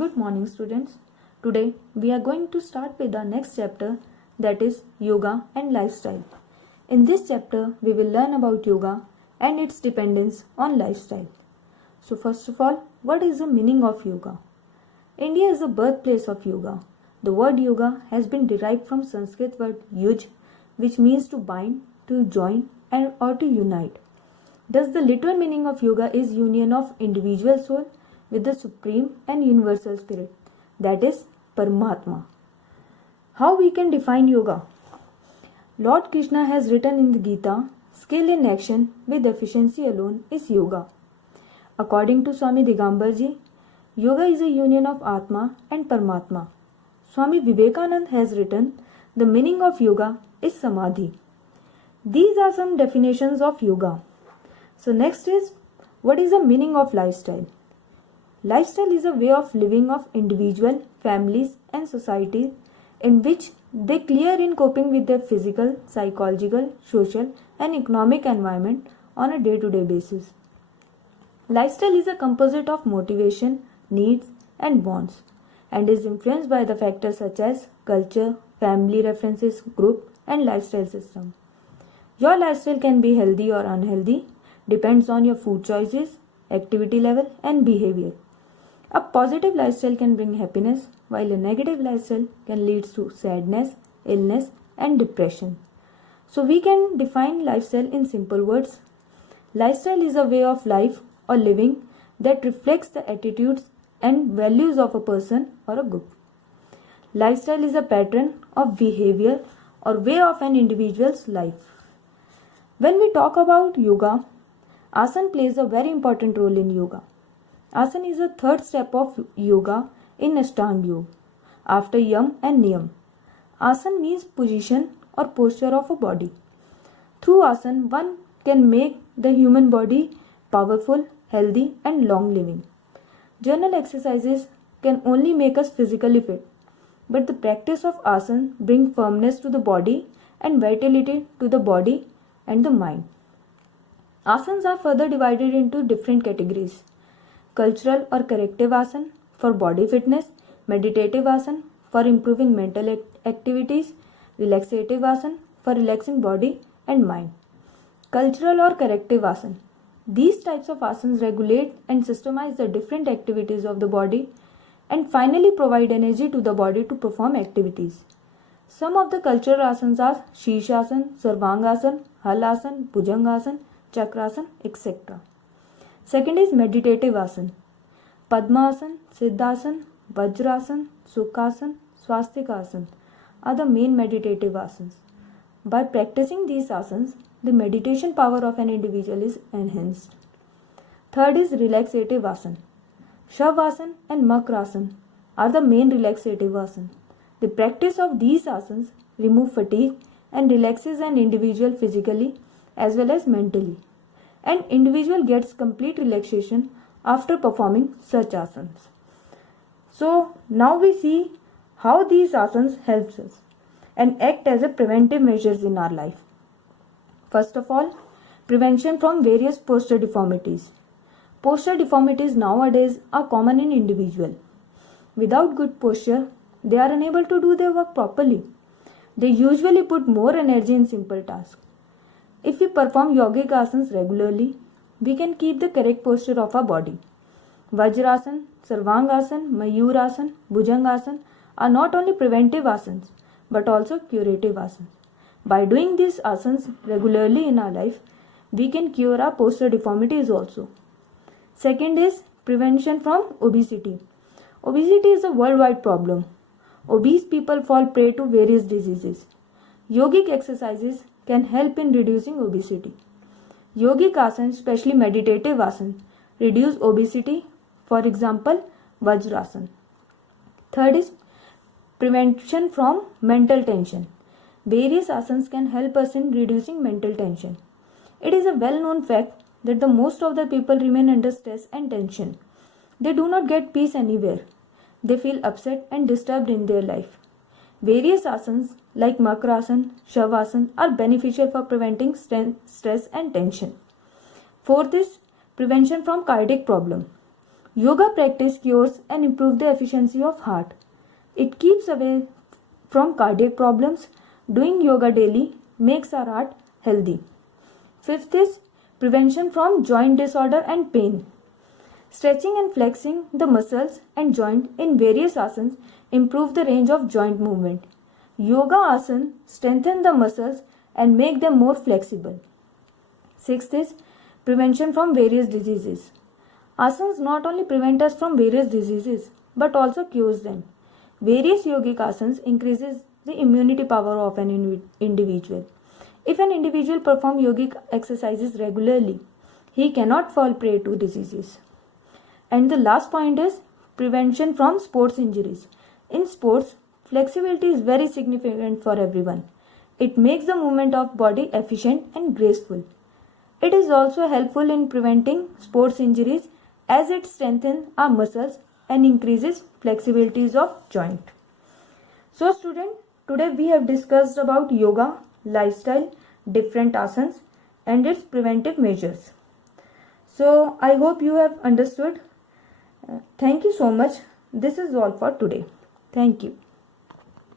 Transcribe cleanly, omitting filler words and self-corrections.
Good morning, students. Today we are going to start with our next chapter, that is Yoga and Lifestyle. In this chapter, we will learn about yoga and its dependence on lifestyle. So, first of all, what is the meaning of yoga? India is the birthplace of yoga. The word yoga has been derived from Sanskrit word yuj, which means to bind, to join, or to unite. Thus, the literal meaning of yoga is union of individual soul with the supreme and universal spirit, that is Paramatma. How we can define yoga? Lord Krishna has written in the Gita, skill in action with efficiency alone is yoga. According to Swami Digambarji, yoga is a union of Atma and Paramatma. Swami Vivekanand has written, the meaning of yoga is samadhi. These are some definitions of yoga. So next is, what is the meaning of lifestyle? Lifestyle is a way of living of individual, families and society in which they clear in coping with their physical, psychological, social and economic environment on a day-to-day basis. Lifestyle is a composite of motivation, needs and wants and is influenced by the factors such as culture, family references, group and lifestyle system. Your lifestyle can be healthy or unhealthy, depends on your food choices, activity level and behavior. A positive lifestyle can bring happiness, while a negative lifestyle can lead to sadness, illness and depression. So we can define lifestyle in simple words. Lifestyle is a way of life or living that reflects the attitudes and values of a person or a group. Lifestyle is a pattern of behavior or way of an individual's life. When we talk about yoga, asana plays a very important role in yoga. Asana is the third step of yoga in Ashtanga Yoga, after Yam and Niyam. Asana means position or posture of a body. Through asana, one can make the human body powerful, healthy and long living. General exercises can only make us physically fit, but the practice of asana brings firmness to the body and vitality to the body and the mind. Asanas are further divided into different categories. Cultural or corrective asana for body fitness, meditative asana for improving mental activities, relaxative asana for relaxing body and mind. Cultural or corrective asana. These types of asanas regulate and systemize the different activities of the body and finally provide energy to the body to perform activities. Some of the cultural asanas are Shirshasana, Sarvangasana, Halasana, Bhujangasana, Chakrasana, etc. Second is meditative asana. Padmasana, Siddhasana, Vajrasana, Sukhasana, Swastikasana are the main meditative asanas. By practicing these asanas, the meditation power of an individual is enhanced. Third is relaxative asana. Shavasana and Makrasana are the main relaxative asana. The practice of these asanas remove fatigue and relaxes an individual physically as well as mentally. An individual gets complete relaxation after performing such asanas. So now we see how these asanas helps us and act as a preventive measures in our life. First of all, prevention from various posture deformities. Posture deformities nowadays are common in individuals. Without good posture, they are unable to do their work properly. They usually put more energy in simple tasks. If we perform yogic asanas regularly, we can keep the correct posture of our body. Vajrasana, Sarvangasana, Mayurasana, Bhujangasana are not only preventive asanas but also curative asanas. By doing these asanas regularly in our life, we can cure our posture deformities also. Second is prevention from obesity. Obesity is a worldwide problem. Obese people fall prey to various diseases. Yogic exercises can help in reducing obesity. Yogic asanas, especially meditative asanas, reduce obesity, for example, Vajrasana. Third is prevention from mental tension. Various asanas can help us in reducing mental tension. It is a well-known fact that the most of the people remain under stress and tension. They do not get peace anywhere. They feel upset and disturbed in their life. Various asanas like Makrasana, Shavasana are beneficial for preventing stress and tension. Fourth is prevention from cardiac problem. Yoga practice cures and improves the efficiency of heart. It keeps away from cardiac problems. Doing yoga daily makes our heart healthy. Fifth is prevention from joint disorder and pain. Stretching and flexing the muscles and joint in various asanas improve the range of joint movement. Yoga asana strengthen the muscles and make them more flexible. Sixth is prevention from various diseases. Asanas not only prevent us from various diseases but also cures them. Various yogic asanas increases the immunity power of an individual. If an individual performs yogic exercises regularly, he cannot fall prey to diseases. And the last point is prevention from sports injuries. In sports, flexibility is very significant for everyone. It makes the movement of body efficient and graceful. It is also helpful in preventing sports injuries as it strengthens our muscles and increases flexibilities of joint. So student, today we have discussed about yoga, lifestyle, different asanas and its preventive measures. So I hope you have understood. Thank you so much. This is all for today. Thank you.